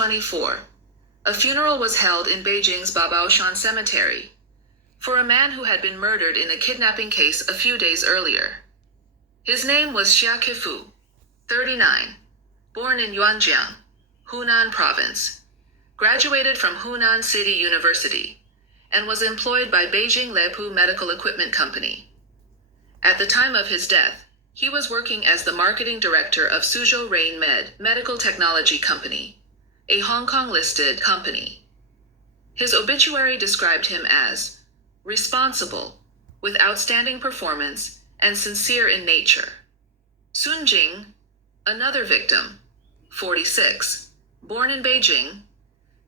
2024, a funeral was held in Beijing's Babaoshan Cemetery for a man who had been murdered in a kidnapping case a few days earlier. His name was Xia Kefu, 39, born in Yuanjiang, Hunan Province, graduated from Hunan City University, and was employed by Beijing Lepu Medical Equipment Company. At the time of his death, he was working as the marketing director of Suzhou Rain Med Medical Technology Company, a Hong Kong-listed company. His obituary described him as responsible, with outstanding performance, and sincere in nature. Sun Jing, another victim, 46, born in Beijing,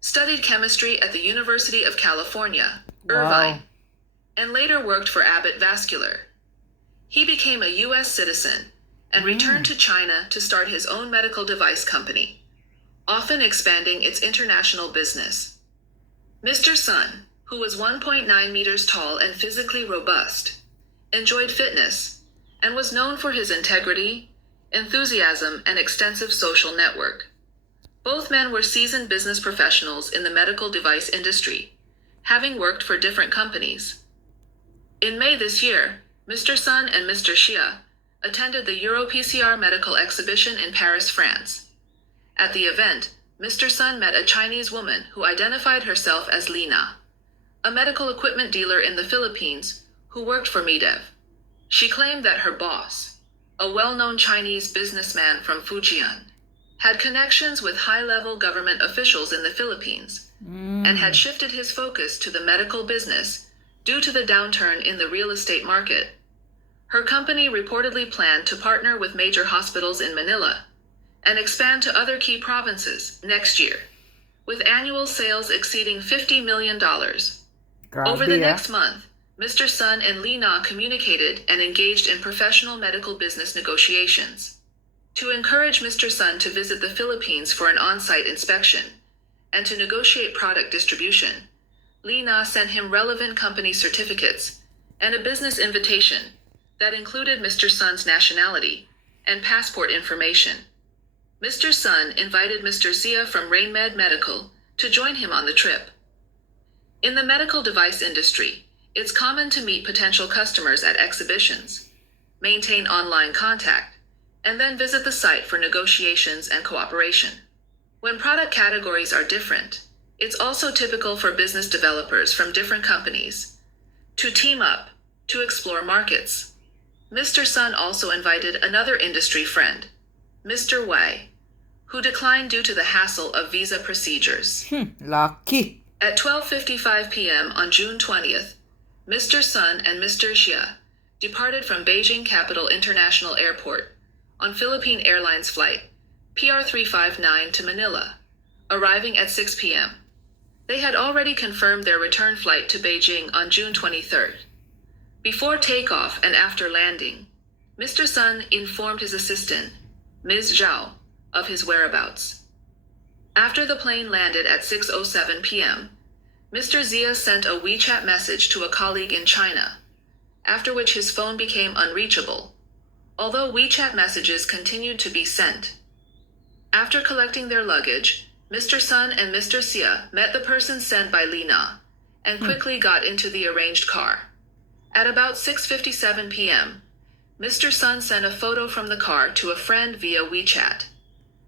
studied chemistry at the University of California, Irvine, and later worked for Abbott Vascular. He became a U.S. citizen and returned to China to start his own medical device company, often expanding its international business. Mr. Sun, who was 1.9 meters tall and physically robust, enjoyed fitness, and was known for his integrity, enthusiasm, and extensive social network. Both men were seasoned business professionals in the medical device industry, having worked for different companies. In May this year, Mr. Sun and Mr. Xia attended the EuroPCR medical exhibition in Paris, France. At the event, Mr. Sun met a Chinese woman who identified herself as Lina, a medical equipment dealer in the Philippines who worked for Medev. She claimed that her boss, a well-known Chinese businessman from Fujian, had connections with high-level government officials in the Philippines and had shifted his focus to the medical business due to the downturn in the real estate market. Her company reportedly planned to partner with major hospitals in Manila and expand to other key provinces next year, with annual sales exceeding $50 million. Over the next month, Mr. Sun and Li Na communicated and engaged in professional medical business negotiations. To encourage Mr. Sun to visit the Philippines for an on-site inspection and to negotiate product distribution, Li Na sent him relevant company certificates and a business invitation that included Mr. Sun's nationality and passport information. Mr. Sun invited Mr. Xia from RainMed Medical to join him on the trip. In the medical device industry, it's common to meet potential customers at exhibitions, maintain online contact, and then visit the site for negotiations and cooperation. When product categories are different, it's also typical for business developers from different companies to team up to explore markets. Mr. Sun also invited another industry friend, Mr. Wei, who declined due to the hassle of visa procedures. Lucky. At 12:55 p.m. on June 20th, Mr. Sun and Mr. Xia departed from Beijing Capital International Airport on Philippine Airlines flight PR359 to Manila, arriving at 6 p.m. They had already confirmed their return flight to Beijing on June 23rd. Before takeoff and after landing, Mr. Sun informed his assistant, Ms. Zhao, of his whereabouts. After the plane landed at 6:07 p.m., Mr. Xia sent a WeChat message to a colleague in China, after which his phone became unreachable, although WeChat messages continued to be sent. After collecting their luggage, Mr. Sun and Mr. Xia met the person sent by Li Na and quickly got into the arranged car. At about 6:57 p.m., Mr. Sun sent a photo from the car to a friend via WeChat.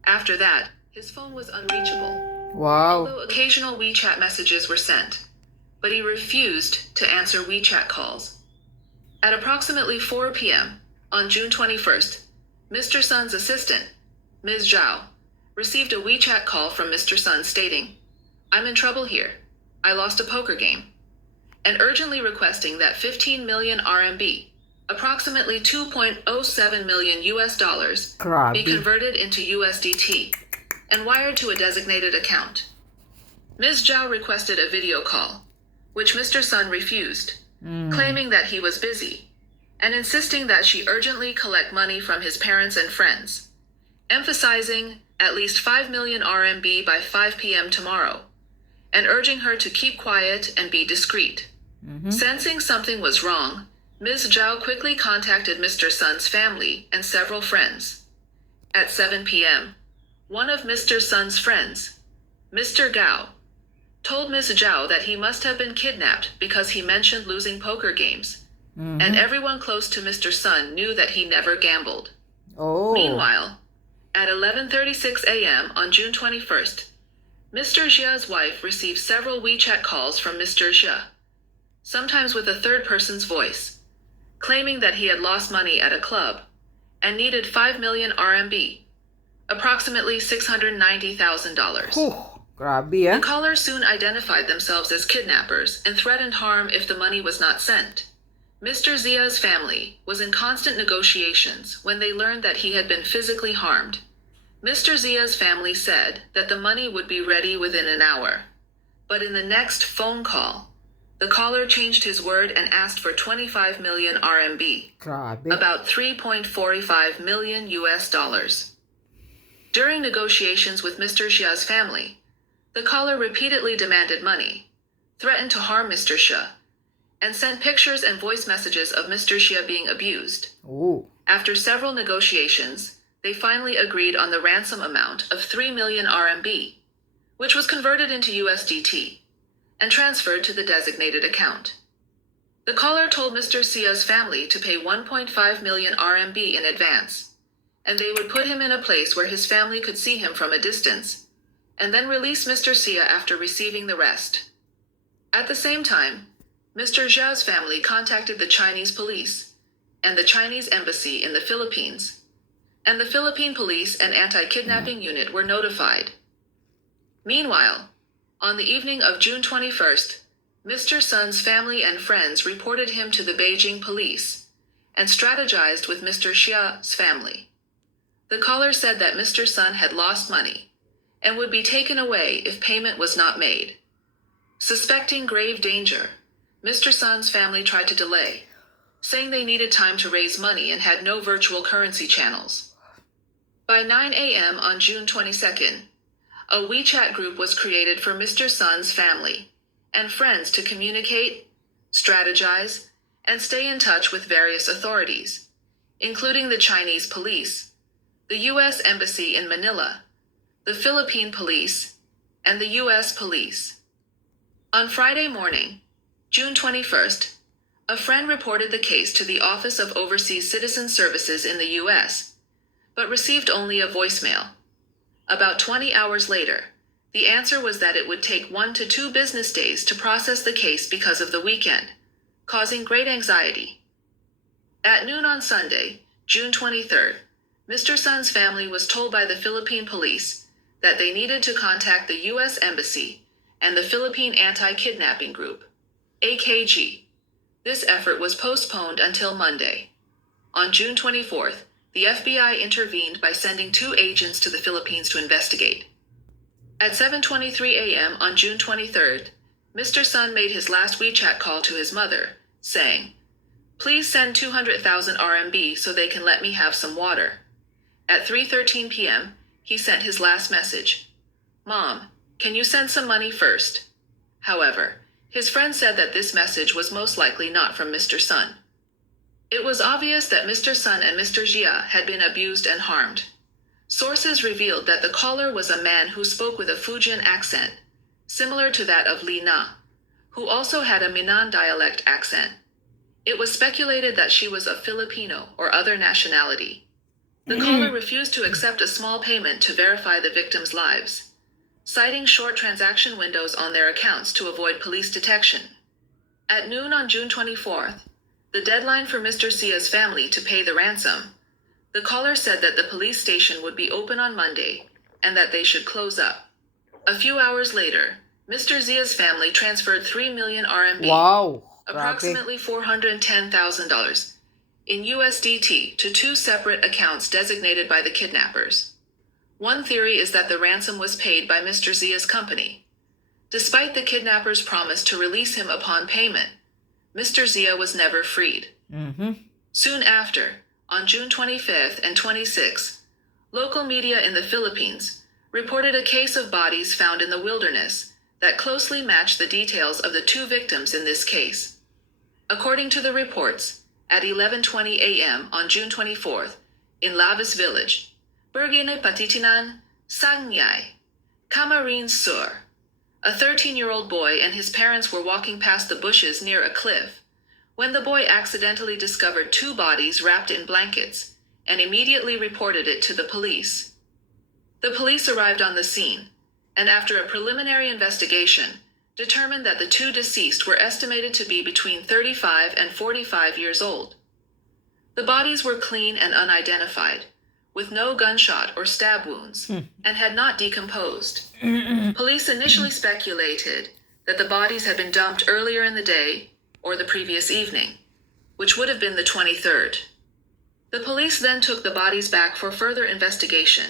After that, his phone was unreachable. Although occasional WeChat messages were sent, but he refused to answer WeChat calls. At approximately 4 p.m. on June 21st, Mr. Sun's assistant, Ms. Zhao, received a WeChat call from Mr. Sun stating, "I'm in trouble here. I lost a poker game," and urgently requesting that 15 million RMB, approximately 2.07 million US dollars, be converted into USDT and wired to a designated account. Ms. Zhao requested a video call, which Mr. Sun refused, claiming that he was busy, and insisting that she urgently collect money from his parents and friends, emphasizing at least 5 million RMB by 5 p.m. tomorrow, and urging her to keep quiet and be discreet. Sensing something was wrong, Ms. Zhao quickly contacted Mr. Sun's family and several friends. At 7 p.m., one of Mr. Sun's friends, Mr. Gao, told Ms. Zhao that he must have been kidnapped because he mentioned losing poker games, and everyone close to Mr. Sun knew that he never gambled. Oh. Meanwhile, at 11:36 a.m. on June 21st, Mr. Jia's wife received several WeChat calls from Mr. Jia, sometimes with a third person's voice, claiming that he had lost money at a club and needed 5 million RMB, approximately $690,000. Grabe The callers soon identified themselves as kidnappers and threatened harm if the money was not sent. Mr. Zia's family was in constant negotiations when they learned that he had been physically harmed. Mr. Zia's family said that the money would be ready within an hour. But in the next phone call, the caller changed his word and asked for 25 million RMB, Grabe. about 3.45 million US dollars. During negotiations with Mr. Xia's family, the caller repeatedly demanded money, threatened to harm Mr. Xia, and sent pictures and voice messages of Mr. Xia being abused. Oh. After several negotiations, they finally agreed on the ransom amount of 3 million RMB, which was converted into USDT and transferred to the designated account. The caller told Mr. Xia's family to pay 1.5 million RMB in advance, and they would put him in a place where his family could see him from a distance, and then release Mr. Xia after receiving the rest. At the same time, Mr. Zhao's family contacted the Chinese police and the Chinese embassy in the Philippines, and the Philippine Police and Anti-Kidnapping Unit were notified. Meanwhile, on the evening of June 21st, Mr. Sun's family and friends reported him to the Beijing police and strategized with Mr. Xia's family. The caller said that Mr. Sun had lost money and would be taken away if payment was not made. Suspecting grave danger, Mr. Sun's family tried to delay, saying they needed time to raise money and had no virtual currency channels. By 9 a.m. on June 22nd, a WeChat group was created for Mr. Sun's family and friends to communicate, strategize, and stay in touch with various authorities, including the Chinese police, the U.S. Embassy in Manila, the Philippine Police, and the U.S. Police. On Friday morning, June 21st, a friend reported the case to the Office of Overseas Citizen Services in the U.S., but received only a voicemail. About 20 hours later, the answer was that it would take 1 to 2 business days to process the case because of the weekend, causing great anxiety. At noon on Sunday, June 23rd, Mr. Sun's family was told by the Philippine Police that they needed to contact the U.S. Embassy and the Philippine Anti-Kidnapping Group, AKG. This effort was postponed until Monday. On June 24th, the FBI intervened by sending 2 agents to the Philippines to investigate. At 7:23 a.m. on June 23rd, Mr. Sun made his last WeChat call to his mother, saying, "Please send 200,000 RMB so they can let me have some water." At 3:13 p.m., he sent his last message, "Mom, can you send some money first?" However, his friend said that this message was most likely not from Mr. Sun. It was obvious that Mr. Sun and Mr. Jia had been abused and harmed. Sources revealed that the caller was a man who spoke with a Fujian accent, similar to that of Li Na, who also had a Minnan dialect accent. It was speculated that she was of Filipino or other nationality. The caller refused to accept a small payment to verify the victims' lives, citing short transaction windows on their accounts to avoid police detection. At noon on June 24th, the deadline for Mr. Xia's family to pay the ransom, the caller said that the police station would be open on Monday and that they should close up. A few hours later, Mr. Xia's family transferred 3 million RMB, Wow. approximately $410,000, in USDT to 2 separate accounts designated by the kidnappers. One theory is that the ransom was paid by Mr. Zia's company. Despite the kidnappers' promise to release him upon payment, Mr. Zia was never freed. Soon after, on June 25th and 26th, local media in the Philippines reported a case of bodies found in the wilderness that closely matched the details of the 2 victims in this case. According to the reports, at 11:20 a.m. on June 24th, in Lavis Village, Bergene Patitinan, Sangyay, Camarines-sur. A 13-year-old boy and his parents were walking past the bushes near a cliff when the boy accidentally discovered two bodies wrapped in blankets and immediately reported it to the police. The police arrived on the scene, and after a preliminary investigation, determined that the two deceased were estimated to be between 35 and 45 years old. The bodies were clean and unidentified, with no gunshot or stab wounds, and had not decomposed. Police initially speculated that the bodies had been dumped earlier in the day or the previous evening, which would have been the 23rd. The police then took the bodies back for further investigation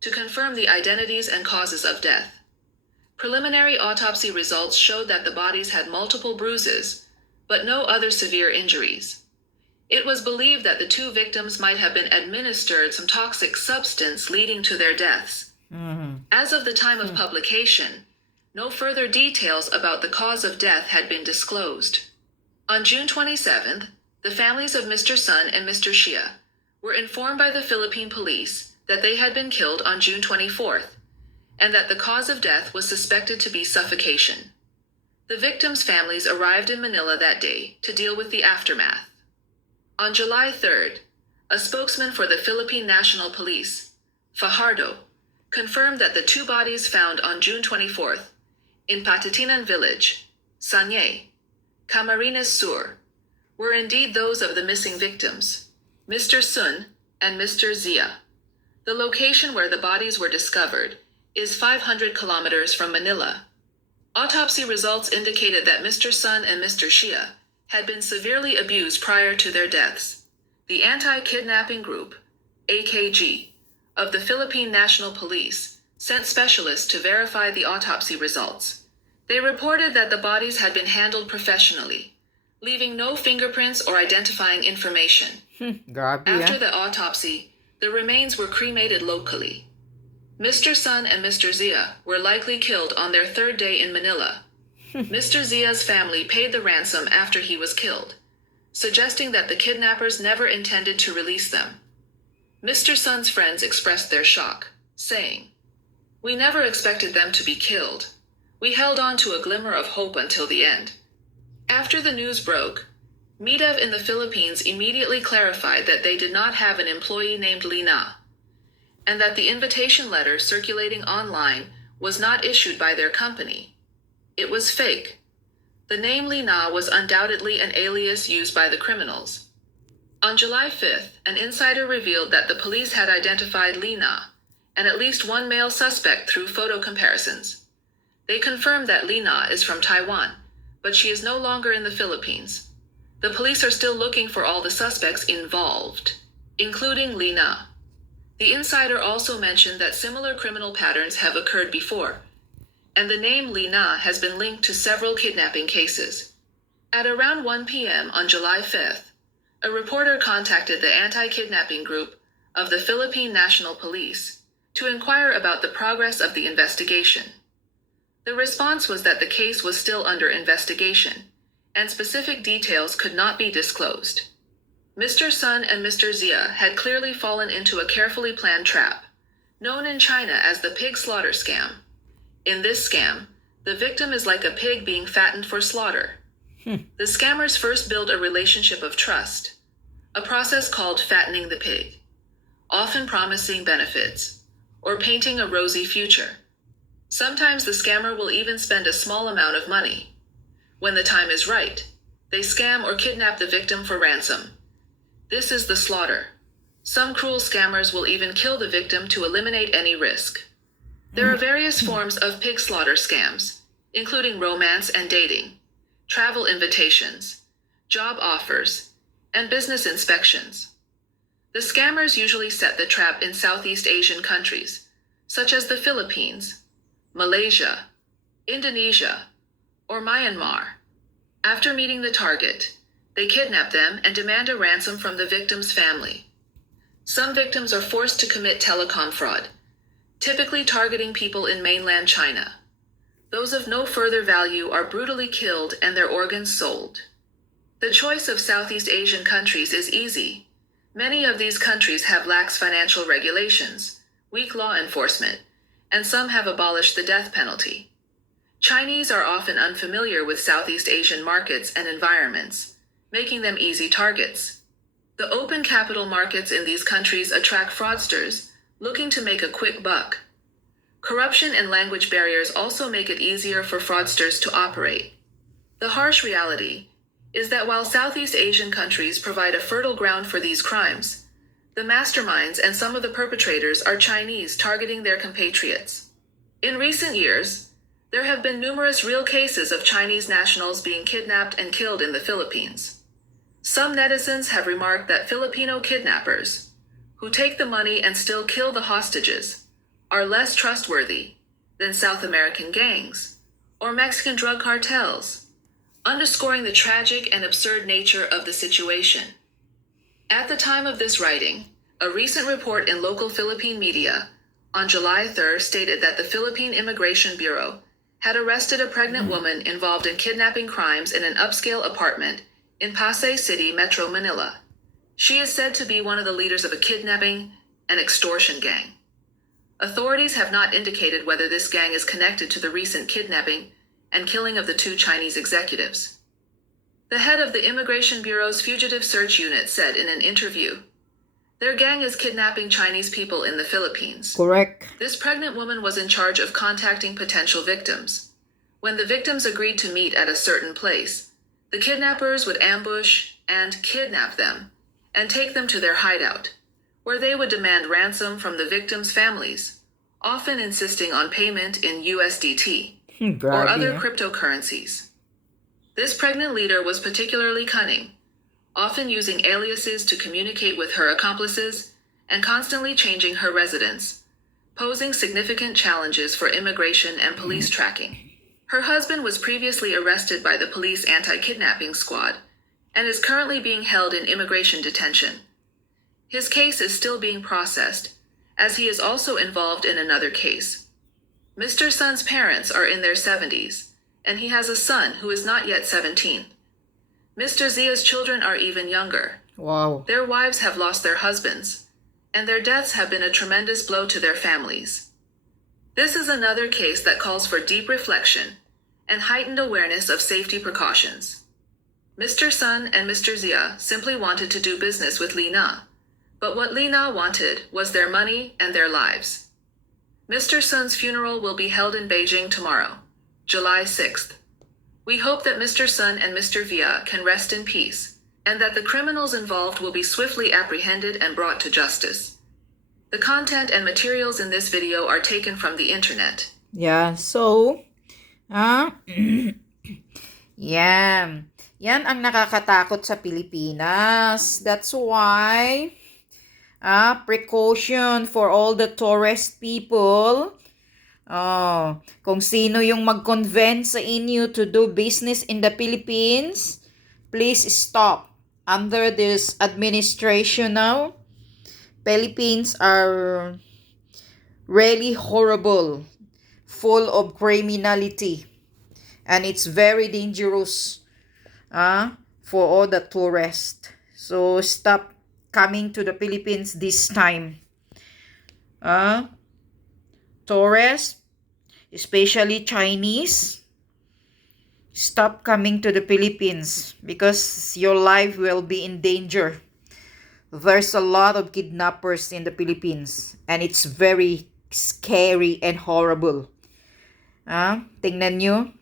to confirm the identities and causes of death. Preliminary autopsy results showed that the bodies had multiple bruises, but no other severe injuries. It was believed that the two victims might have been administered some toxic substance leading to their deaths. As of the time of publication, no further details about the cause of death had been disclosed. On June 27th, the families of Mr. Sun and Mr. Xia were informed by the Philippine police that they had been killed on June 24th, and that the cause of death was suspected to be suffocation. The victims' families arrived in Manila that day to deal with the aftermath. On July 3rd, a spokesman for the Philippine National Police, Fajardo, confirmed that the two bodies found on June 24th in Patitinan Village, Sanye, Camarines Sur, were indeed those of the missing victims, Mr. Sun and Mr. Zia. The location where the bodies were discovered is 500 kilometers from Manila. Autopsy results indicated that Mr. Sun and Mr. Xia had been severely abused prior to their deaths. The Anti-Kidnapping Group, AKG, of the Philippine National Police sent specialists to verify the autopsy results. They reported that the bodies had been handled professionally, leaving no fingerprints or identifying information. After the autopsy, the remains were cremated locally. Mr. Sun and Mr. Zia were likely killed on their third day in Manila. Mr. Zia's family paid the ransom after he was killed, suggesting that the kidnappers never intended to release them. Mr. Sun's friends expressed their shock, saying, "We never expected them to be killed. We held on to a glimmer of hope until the end." After the news broke, MIDEV in the Philippines immediately clarified that they did not have an employee named Lina, and that the invitation letter circulating online was not issued by their company. It was fake. The name Lina was undoubtedly an alias used by the criminals. On July 5th, an insider revealed that the police had identified Lina and at least one male suspect through photo comparisons. They confirmed that Lina is from Taiwan, but she is no longer in the Philippines. The police are still looking for all the suspects involved, including Lina. The insider also mentioned that similar criminal patterns have occurred before, and the name Lina has been linked to several kidnapping cases. At around 1 p.m. on July 5th, a reporter contacted the Anti-Kidnapping Group of the Philippine National Police to inquire about the progress of the investigation. The response was that the case was still under investigation, and specific details could not be disclosed. Mr. Sun and Mr. Zia had clearly fallen into a carefully planned trap, known in China as the pig slaughter scam. In this scam, the victim is like a pig being fattened for slaughter. The scammers first build a relationship of trust, a process called fattening the pig, often promising benefits, or painting a rosy future. Sometimes the scammer will even spend a small amount of money. When the time is right, they scam or kidnap the victim for ransom. This is the slaughter. Some cruel scammers will even kill the victim to eliminate any risk. There are various forms of pig slaughter scams, including romance and dating, travel invitations, job offers, and business inspections. The scammers usually set the trap in Southeast Asian countries, such as the Philippines, Malaysia, Indonesia, or Myanmar. After meeting the target, they kidnap them and demand a ransom from the victim's family. Some victims are forced to commit telecom fraud, typically targeting people in mainland China. Those of no further value are brutally killed and their organs sold. The choice of Southeast Asian countries is easy. Many of these countries have lax financial regulations, weak law enforcement, and some have abolished the death penalty. Chinese are often unfamiliar with Southeast Asian markets and environments, making them easy targets. The open capital markets in these countries attract fraudsters looking to make a quick buck. Corruption and language barriers also make it easier for fraudsters to operate. The harsh reality is that while Southeast Asian countries provide a fertile ground for these crimes, the masterminds and some of the perpetrators are Chinese targeting their compatriots. In recent years, there have been numerous real cases of Chinese nationals being kidnapped and killed in the Philippines. Some netizens have remarked that Filipino kidnappers, who take the money and still kill the hostages, are less trustworthy than South American gangs or Mexican drug cartels, underscoring the tragic and absurd nature of the situation. At the time of this writing, a recent report in local Philippine media on July 3rd stated that the Philippine Immigration Bureau had arrested a pregnant woman involved in kidnapping crimes in an upscale apartment in Pasay City, Metro Manila. She is said to be one of the leaders of a kidnapping and extortion gang. Authorities have not indicated whether this gang is connected to the recent kidnapping and killing of the two Chinese executives. The head of the Immigration Bureau's Fugitive Search Unit said in an interview, "Their gang is kidnapping Chinese people in the Philippines." Correct. This pregnant woman was in charge of contacting potential victims. When the victims agreed to meet at a certain place, the kidnappers would ambush and kidnap them and take them to their hideout, where they would demand ransom from the victims' families, often insisting on payment in USDT or other cryptocurrencies. This pregnant leader was particularly cunning, often using aliases to communicate with her accomplices and constantly changing her residence, posing significant challenges for immigration and police tracking. Her husband was previously arrested by the police anti-kidnapping squad and is currently being held in immigration detention. His case is still being processed, as he is also involved in another case. Mr. Sun's parents are in their 70s, and he has a son who is not yet 17. Mr. Zia's children are even younger. Wow. Their wives have lost their husbands, and their deaths have been a tremendous blow to their families. This is another case that calls for deep reflection and heightened awareness of safety precautions. Mr. Sun and Mr. Zia simply wanted to do business with Li Na, but what Li Na wanted was their money and their lives. Mr. Sun's funeral will be held in Beijing tomorrow, July 6th. We hope that Mr. Sun and Mr. Via can rest in peace, and that the criminals involved will be swiftly apprehended and brought to justice. The content and materials in this video are taken from the internet. Yeah, so, yan. Yan ang nakakatakot sa Pilipinas. That's why, precaution for all the tourist people. Kung sino yung mag-convince sa inyo to do business in the Philippines, please stop. Under this administration now, Philippines are really horrible, full of criminality, and it's very dangerous for all the tourists. So stop coming to the Philippines this time. Tourists, especially Chinese, stop coming to the Philippines because your life will be in danger. There's a lot of kidnappers in the Philippines and it's very scary and horrible. Tingnan nyo.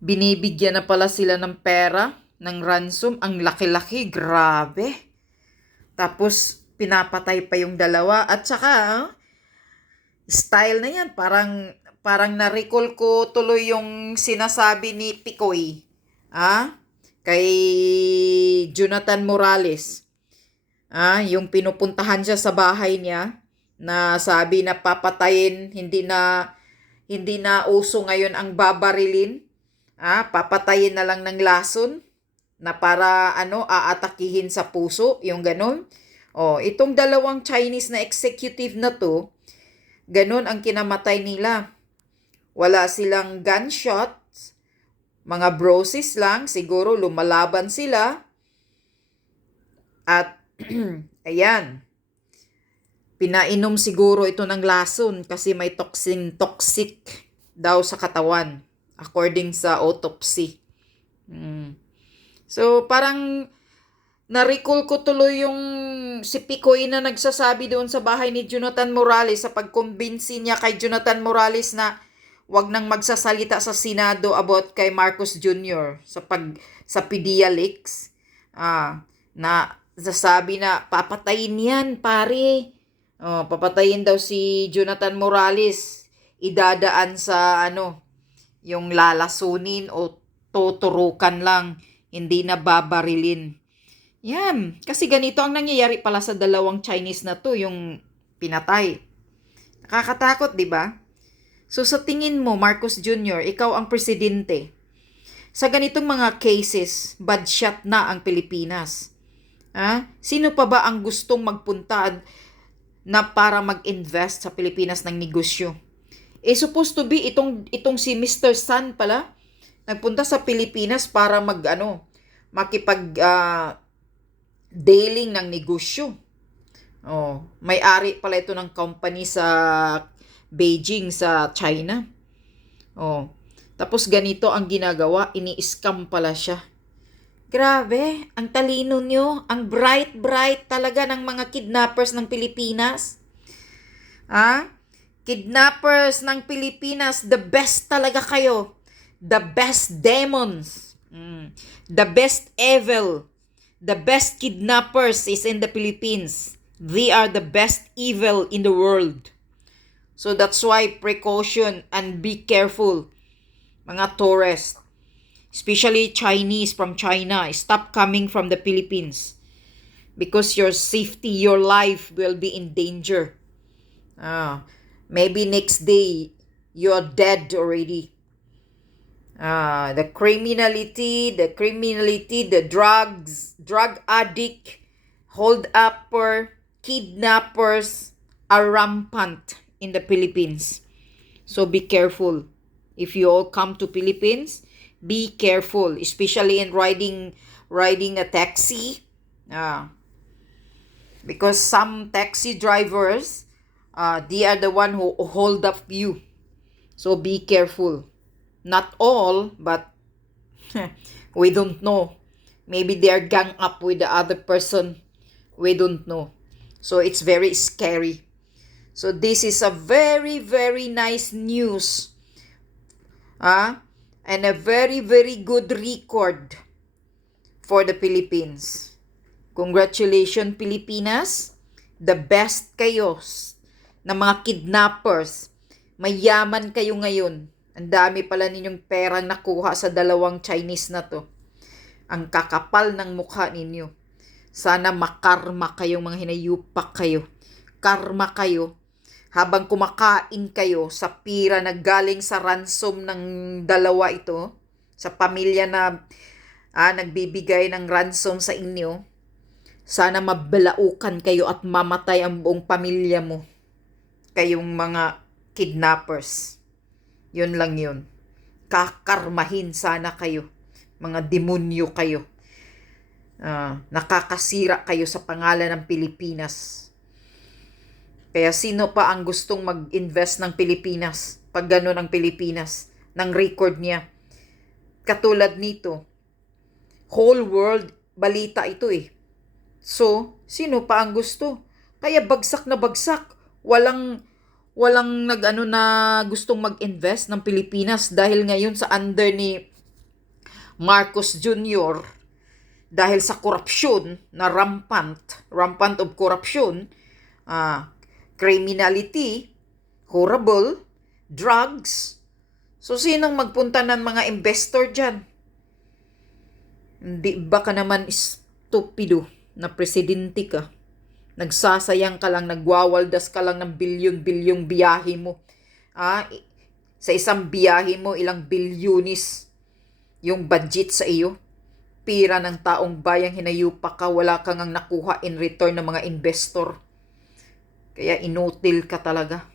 Binibigyan na pala sila ng pera, ng ransom. Ang laki-laki, grabe. Tapos, pinapatay pa yung dalawa. At saka, style na yan. Parang na-recall ko tuloy yung sinasabi ni Picoy. Kay Jonathan Morales. Yung pinupuntahan siya sa bahay niya na sabi na papatayin, hindi na uso ngayon ang babarilin. Papatayin na lang ng lason na para aatakihin sa puso, yung ganon. Itong dalawang Chinese na executive na to, ganon ang kinamatay nila. Wala silang gunshots, mga bruises lang, siguro lumalaban sila. At ayan, Pinainom siguro ito ng lason kasi may toxic daw sa katawan according sa autopsy. So parang na-recall ko tuloy yung si Picoy na nagsasabi doon sa bahay ni Jonathan Morales sa pagkumbinsi niya kay Jonathan Morales na wag nang magsasalita sa Senado about kay Marcos Jr. sa Pedia Leaks. Na sasabi na papatayin yan, pare. Papatayin daw si Jonathan Morales. Idadaan sa yung lalasunin o tuturukan lang, hindi na babarilin. Yan, kasi ganito ang nangyayari pala sa dalawang Chinese na to, yung pinatay. Nakakatakot, di ba? So sa tingin mo, Marcos Jr., ikaw ang presidente. Sa ganitong mga cases, bad shot na ang Pilipinas. Sino pa ba ang gustong magpunta na para mag-invest sa Pilipinas ng negosyo? Supposed to be itong si Mr. San pala nagpunta sa Pilipinas para makipag dealing ng negosyo. May-ari pala ito ng company sa Beijing sa China. Tapos ganito ang ginagawa, ini-scam pala siya. Grabe, ang talino nyo, ang bright talaga ng mga kidnappers ng Pilipinas. Kidnappers ng Pilipinas, the best talaga kayo. The best demons. The best evil. The best kidnappers is in the Philippines. They are the best evil in the world. So that's why precaution and be careful, mga tourists. Especially Chinese from China, stop coming from the Philippines because your safety, your life will be in danger. Maybe next day, you're dead already. The criminality, the drugs, drug addict, hold-upper, kidnappers are rampant in the Philippines. So be careful. If you all come to Philippines, be careful, especially in riding a taxi. Because some taxi drivers, they are the one who hold up you. So be careful. Not all, but we don't know. Maybe they are gang up with the other person. We don't know. So it's very scary. So this is a very, very nice news. And a very, very good record for the Philippines. Congratulations, Pilipinas. The best kayo na mga kidnappers. Mayaman kayo ngayon. Ang dami pala ninyong perang nakuha sa dalawang Chinese na to. Ang kakapal ng mukha ninyo. Sana makarma kayong mga hinayupak kayo. Karma kayo. Habang kumakain kayo sa pira na galing sa ransom ng dalawa ito, sa pamilya na nagbibigay ng ransom sa inyo, sana mabalaukan kayo at mamatay ang buong pamilya mo. Kayong mga kidnappers. Yun lang yun. Kakarmahin sana kayo. Mga demonyo kayo. Nakakasira kayo sa pangalan ng Pilipinas. Kaya sino pa ang gustong mag-invest ng Pilipinas? Pag gano'n ang Pilipinas, ng record niya. Katulad nito, whole world balita ito eh. So, sino pa ang gusto? Kaya bagsak na bagsak. Walang na gustong mag-invest ng Pilipinas dahil ngayon sa under ni Marcos Jr. Dahil sa korupsyon na rampant of corruption, criminality, horrible, drugs. So, sinong magpunta ng mga investor dyan? Hindi ba ka naman stupido na presidente ka? Nagsasayang ka lang, nagwawaldas ka lang ng bilyon-bilyong biyahe mo. Sa isang biyahe mo, ilang bilyonis yung budget sa iyo. Pira ng taong bayang hinayupa ka, wala kang nakuha in return ng mga investor. Kaya inutil ka talaga.